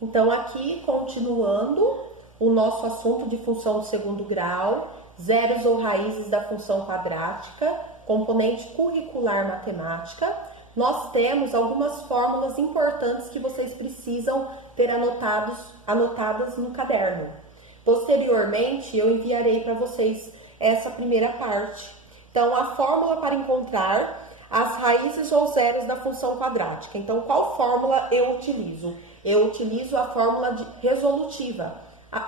Então, aqui, continuando o nosso assunto de função de segundo grau, zeros ou raízes da função quadrática, componente curricular matemática, nós temos algumas fórmulas importantes que vocês precisam ter anotadas no caderno. Posteriormente, eu enviarei para vocês essa primeira parte. Então, a fórmula para encontrar as raízes ou zeros da função quadrática. Então, qual fórmula eu utilizo? Eu utilizo a fórmula resolutiva,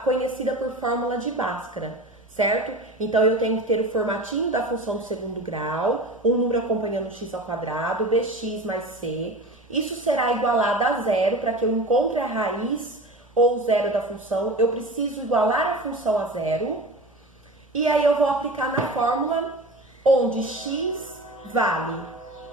conhecida por fórmula de Bhaskara, certo? Então, eu tenho que ter o formatinho da função do segundo grau, um número acompanhando x ao quadrado, bx mais c. Isso será igualado a zero. Para que eu encontre a raiz ou zero da função, eu preciso igualar a função a zero. E aí, eu vou aplicar na fórmula onde x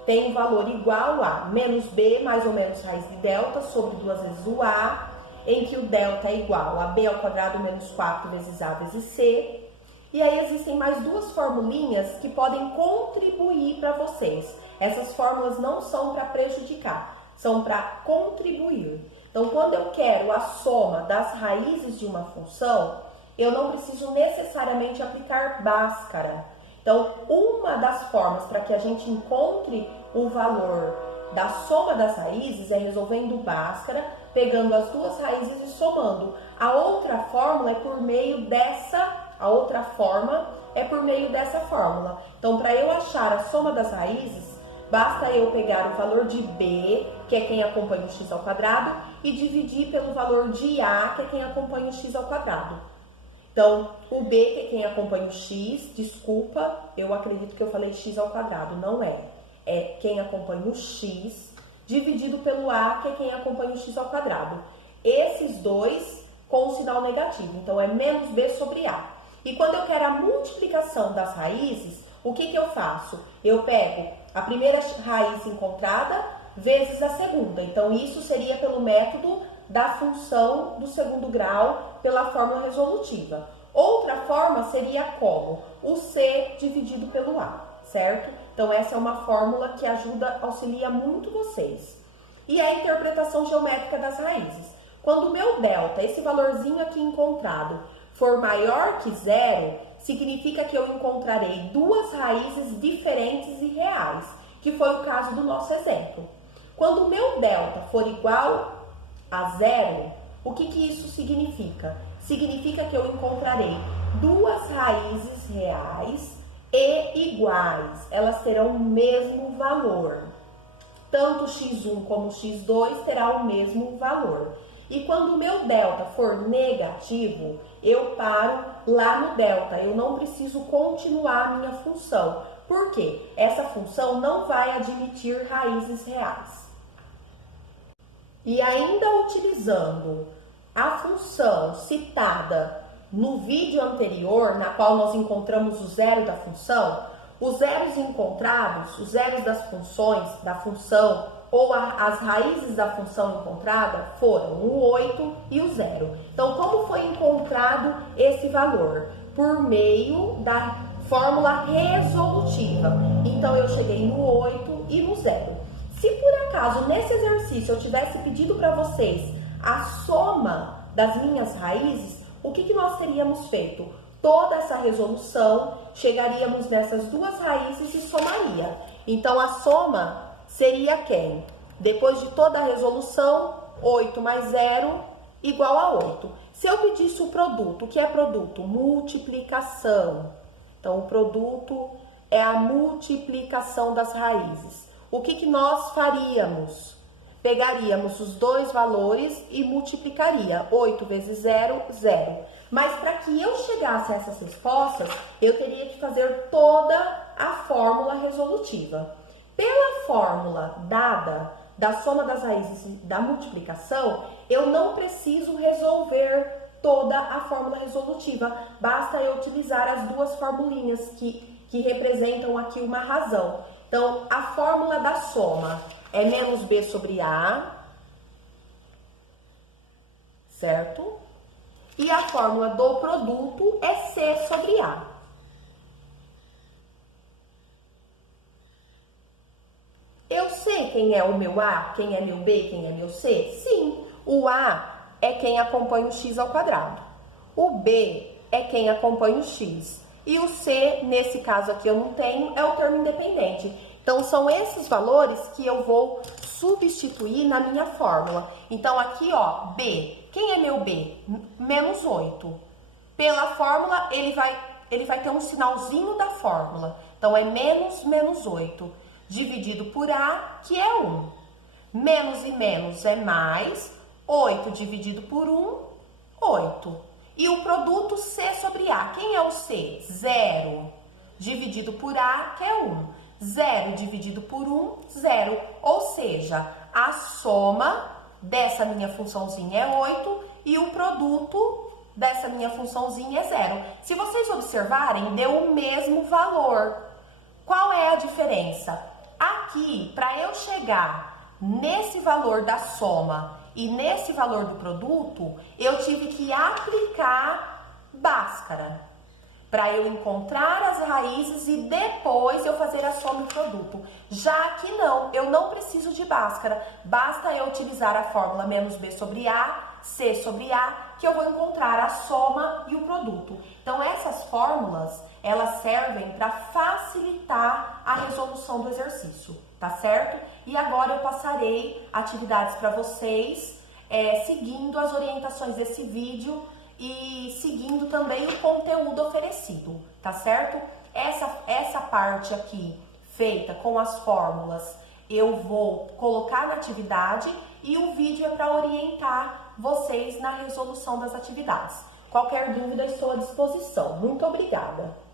tem um valor igual a menos b mais ou menos raiz de delta sobre 2 vezes o a, em que o delta é igual a b ao quadrado menos 4 vezes a vezes c. E aí existem mais duas formulinhas que podem contribuir para vocês. Essas fórmulas não são para prejudicar, são para contribuir. Então, quando eu quero a soma das raízes de uma função, eu não preciso necessariamente aplicar Bhaskara. Então, uma das formas para que a gente encontre o valor da soma das raízes é resolvendo Bhaskara, pegando as duas raízes e somando. A outra forma é por meio dessa fórmula. Então, para eu achar a soma das raízes, basta eu pegar o valor de b, que é quem acompanha o x ao quadrado, e dividir pelo valor de a, que é quem acompanha o x ao quadrado. Então, o b, que é quem acompanha o x, desculpa, eu acredito que eu falei x ao quadrado, não é. É quem acompanha o x, dividido pelo a, que é quem acompanha o x ao quadrado. Esses dois com o sinal negativo, então é menos b sobre a. E quando eu quero a multiplicação das raízes, o que eu faço? Eu pego a primeira raiz encontrada vezes a segunda. Então, isso seria pelo método da função do segundo grau pela fórmula resolutiva. Outra forma seria como o c dividido pelo a, certo? Então, essa é uma fórmula que auxilia muito vocês. E a interpretação geométrica das raízes. Quando o meu delta, esse valorzinho aqui encontrado, for maior que zero, significa que eu encontrarei duas raízes diferentes e reais, que foi o caso do nosso exemplo. Quando o meu delta for igual a zero, o que isso significa? Significa que eu encontrarei duas raízes reais e iguais. Elas terão o mesmo valor. Tanto x1 como x2 terá o mesmo valor. E quando o meu delta for negativo, eu paro lá no delta. Eu não preciso continuar a minha função. Por quê? Essa função não vai admitir raízes reais. E ainda utilizando a função citada no vídeo anterior, na qual nós encontramos o zero da função, os zeros encontrados, os zeros das funções, da função, ou as raízes da função encontrada foram o 8 e o 0. Então, como foi encontrado esse valor? Por meio da fórmula resolutiva. Então, eu cheguei no 8 e no 0. Se por acaso nesse exercício eu tivesse pedido para vocês a soma das minhas raízes, o que nós teríamos feito? Toda essa resolução, chegaríamos nessas duas raízes e somaria. Então, a soma seria quem? Depois de toda a resolução, 8 mais 0 igual a 8. Se eu pedisse o produto, o que é produto? Multiplicação. Então, o produto é a multiplicação das raízes. O que nós faríamos? Pegaríamos os dois valores e multiplicaria. 8 vezes 0, 0. Mas para que eu chegasse a essas respostas, eu teria que fazer toda a fórmula resolutiva. Pela fórmula dada da soma das raízes da multiplicação, eu não preciso resolver toda a fórmula resolutiva. Basta eu utilizar as duas formulinhas que representam aqui uma razão. Então, a fórmula da soma é menos b sobre a, certo? E a fórmula do produto é c sobre a. Eu sei quem é o meu A, quem é meu B, quem é meu C? Sim, o A é quem acompanha o x ao quadrado. O B é quem acompanha o x. E o C, nesse caso aqui eu não tenho, é o termo independente. Então, são esses valores que eu vou substituir na minha fórmula. Então, aqui, ó, B. Quem é meu B? Menos 8. Pela fórmula, ele vai ter um sinalzinho da fórmula. Então, é menos 8. Dividido por A, que é 1. Menos e menos é mais. 8 dividido por 1, 8. E o produto C sobre A. Quem é o C? 0. Dividido por A, que é 1. 0 dividido por 1, 0. Ou seja, a soma dessa minha funçãozinha é 8 e o produto dessa minha funçãozinha é 0. Se vocês observarem, deu o mesmo valor. Qual é a diferença? Aqui, para eu chegar nesse valor da soma e nesse valor do produto, eu tive que aplicar Bhaskara para eu encontrar as raízes e depois eu fazer a soma do produto. Já aqui não, eu não preciso de Bhaskara, basta eu utilizar a fórmula menos B sobre A, C sobre A, que eu vou encontrar a soma e o produto. Então essas fórmulas, elas servem para facilitar a resolução do exercício, tá certo? E agora eu passarei atividades para vocês, seguindo as orientações desse vídeo e seguindo também o conteúdo oferecido, tá certo? Essa parte aqui, feita com as fórmulas, eu vou colocar na atividade e o vídeo é para orientar vocês na resolução das atividades. Qualquer dúvida, estou à disposição. Muito obrigada!